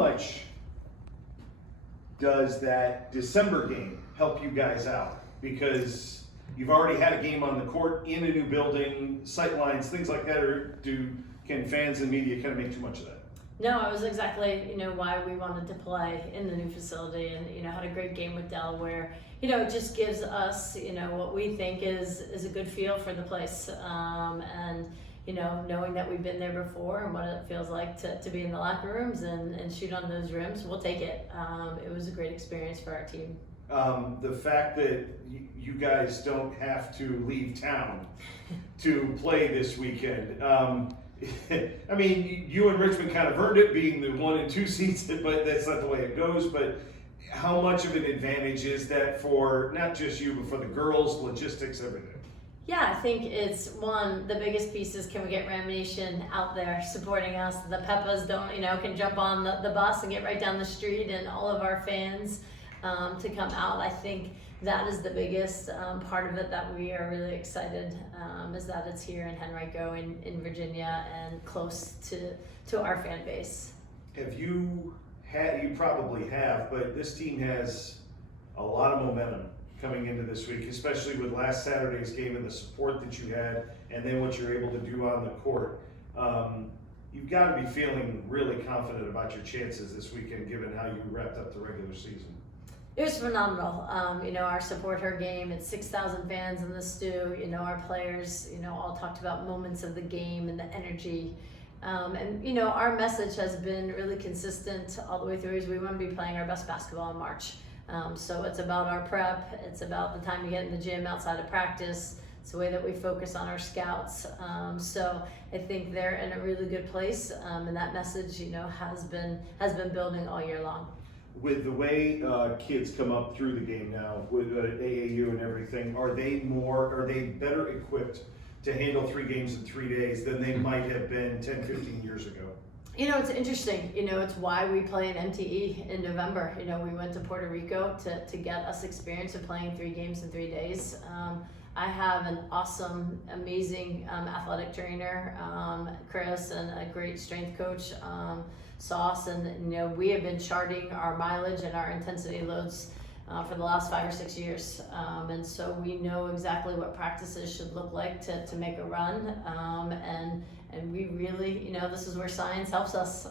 much does that December game help you guys out? Because you've already had a game on the court in a new building, sight lines, things like that, or can fans and media kind of make too much of that? No, it was exactly, why we wanted to play in the new facility, and, had a great game with Delaware. It just gives us, what we think is a good feel for the place. And, knowing that we've been there before and what it feels like to be in the locker rooms and shoot on those rims, we'll take it. It was a great experience for our team. The fact that you guys don't have to leave town to play this weekend. I mean, you and Richmond kind of earned it being the 1 and 2 seeds, but that's not the way it goes. But how much of an advantage is that for not just you, but for the girls, logistics, everything? Yeah, I think it's the biggest piece is, can we get Ram Nation out there supporting us? The Peppas can jump on the bus and get right down the street, and all of our fans to come out. I think that is the biggest part of it that we are really excited, is that it's here in Henrico in Virginia and close to our fan base. Have you probably have, but this team has a lot of momentum coming into this week, especially with last Saturday's game and the support that you had, and then what you're able to do on the court. You've got to be feeling really confident about your chances this weekend, given how you wrapped up the regular season. It was phenomenal. Our Support Her game, it's 6,000 fans in the stew. Our players, all talked about moments of the game and the energy. And our message has been really consistent all the way through, is we want to be playing our best basketball in March. So it's about our prep. It's about the time you get in the gym outside of practice. It's the way that we focus on our scouts. So I think they're in a really good place. And that message, has been building all year long. With the way kids come up through the game now, with AAU and everything, are they better equipped to handle 3 games in 3 days than they might have been 10, 15 years ago? It's interesting. It's why we play an MTE in November. We went to Puerto Rico to get us experience of playing 3 games in 3 days. I have an awesome, amazing athletic trainer, Chris, and a great strength coach, Sauce, and we have been charting our mileage and our intensity loads for the last 5 or 6 years, and so we know exactly what practices should look like to make a run, and we really, this is where science helps us.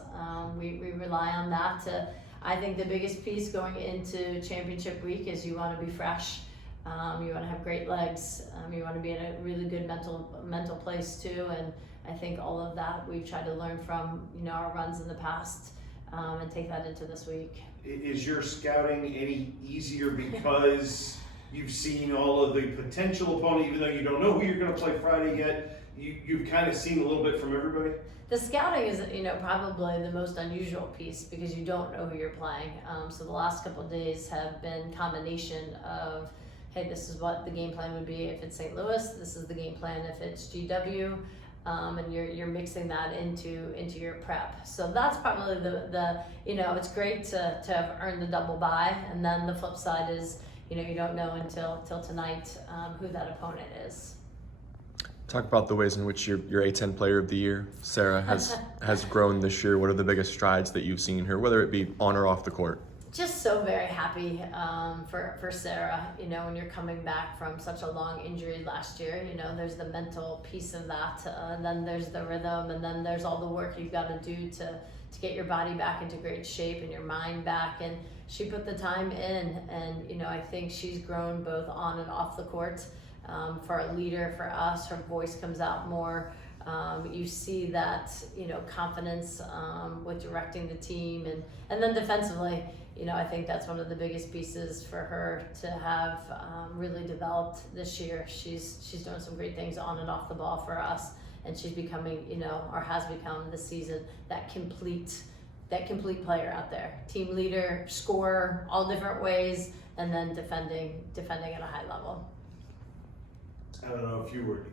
We rely on that. I think the biggest piece going into championship week is you want to be fresh. You want to have great legs. You want to be in a really good mental place too. And I think all of that we've tried to learn from our runs in the past, and take that into this week. Is your scouting any easier because you've seen all of the potential opponent, even though you don't know who you're going to play Friday yet? You've kind of seen a little bit from everybody? The scouting is, probably the most unusual piece, because you don't know who you're playing. So the last couple of days have been combination of, hey, this is what the game plan would be if it's St. Louis. This is the game plan if it's GW, and you're mixing that into your prep. So that's probably the it's great to have earned the double bye, and then the flip side is you don't know until tonight who that opponent is. Talk about the ways in which your A10 Player of the Year, Sarah, has grown this year. What are the biggest strides that you've seen her, whether it be on or off the court? Just so very happy for Sarah. When you're coming back from such a long injury last year, there's the mental piece of that, and then there's the rhythm, and then there's all the work you've got to do to get your body back into great shape and your mind back. And she put the time in, and I think she's grown both on and off the court. For a leader, for us, her voice comes out more. You see that, confidence with directing the team, and then defensively, I think that's one of the biggest pieces for her to have really developed this year. She's doing some great things on and off the ball for us, and she's becoming, or has become this season, that complete player out there. Team leader, scorer, all different ways, and then defending at a high level. I don't know if you were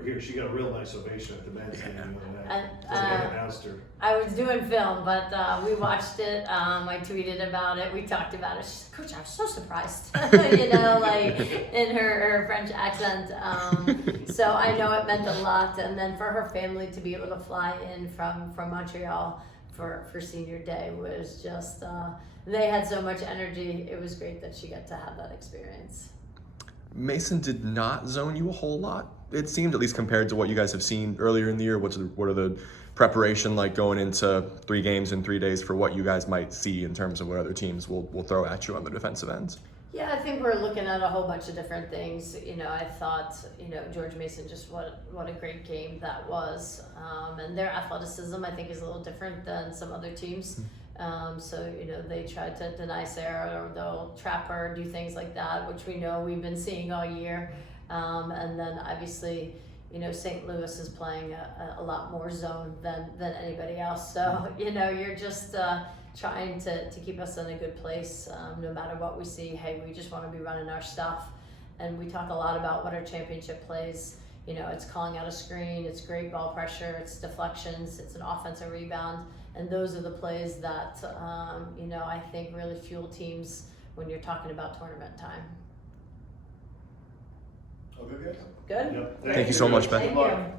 here. She got a real nice ovation at the men's game the other night. And, announced her. I was doing film, but we watched it. I tweeted about it. We talked about it. She said, "Coach, I was so surprised," like in her French accent. So I know it meant a lot. And then for her family to be able to fly in from Montreal for senior day was just, they had so much energy. It was great that she got to have that experience. Mason did not zone you a whole lot. It seemed, at least compared to what you guys have seen earlier in the year. What are the preparation like going into 3 games in 3 days for what you guys might see in terms of what other teams will throw at you on the defensive ends? Yeah, I think we're looking at a whole bunch of different things. I thought, George Mason, just what a great game that was. And their athleticism, I think, is a little different than some other teams. So, they tried to deny Sarah, or they'll trap her, do things like that, which we know we've been seeing all year. And then obviously, St. Louis is playing a lot more zone than anybody else. So, you're just trying to keep us in a good place, no matter what we see. Hey, we just want to be running our stuff. And we talk a lot about what our championship plays. It's calling out a screen, it's great ball pressure, it's deflections, it's an offensive rebound. And those are the plays that, I think really fuel teams when you're talking about tournament time. Okay, guys. Good? Yep. Thank you so much, Beth. Thank you.